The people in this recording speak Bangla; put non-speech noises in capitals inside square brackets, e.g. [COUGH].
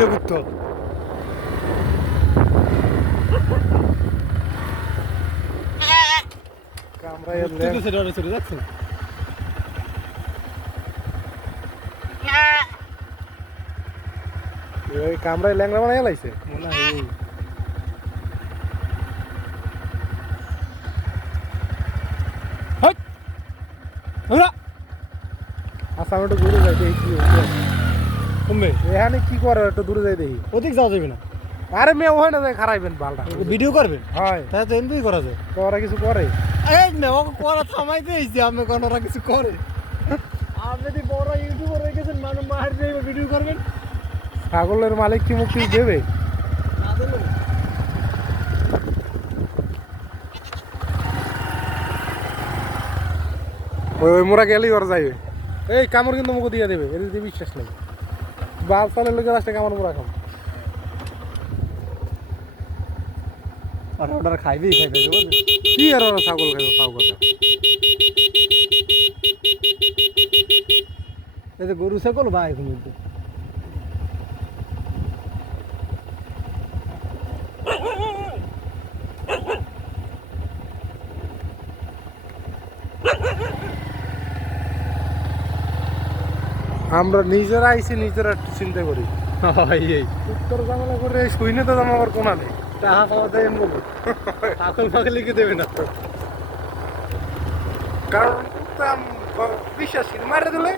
দূরীভূত আমরা এর লেন চলে যাচ্ছে ওই কামরায় ল্যাংড়া বানাই লাইছে মনে আসামটা ঘুরে যাবে কমবে। এখানে কি করে? একটু দূরে যাই দেখি। ওদিক যাওয়া যাবে না। আরে মেয়ে ওখানে যাই খারাইবেন বালটা ভিডিও করবেন হয়। তাহলে তো এমনি করা যায়। তো ওরা কিছু করে? এই মেয়ে ওকে করা থামাইতে এসছি আমি কোন ওরা কিছু করে? আপনি যদি বড় ইউটিউবার হয়ে গেছেন মানুষ মার দিয়ে ভিডিও করবেন। ছাগলের মালিক কি মুক্তি দেবে? না দিলে ওই ওই মোরা গেলেই ওরা যাইবে। এই কামড় কিন্তু মুখে দিয়ে দেবে এর দিয়ে বিশ্বাস নেই। চালের লোকের আসতে কামড় মোরা খাম আর ওটা খাইবে কি আর ওরা ছাগল খাইবে খাও কথা। যে গরু ছাগল ভাই তুমি আমরা নিজেরা আইছি নিজেরা একটু চিন্তা করি। [LAUGHS] এই উত্তর বাংলা করে শুইনে তো আমার কোনা নেই। টাকা পাওয়া যায় [LAUGHS] লিখে দেবে না। কারণ বিশ্বাসী। মারে দিলে?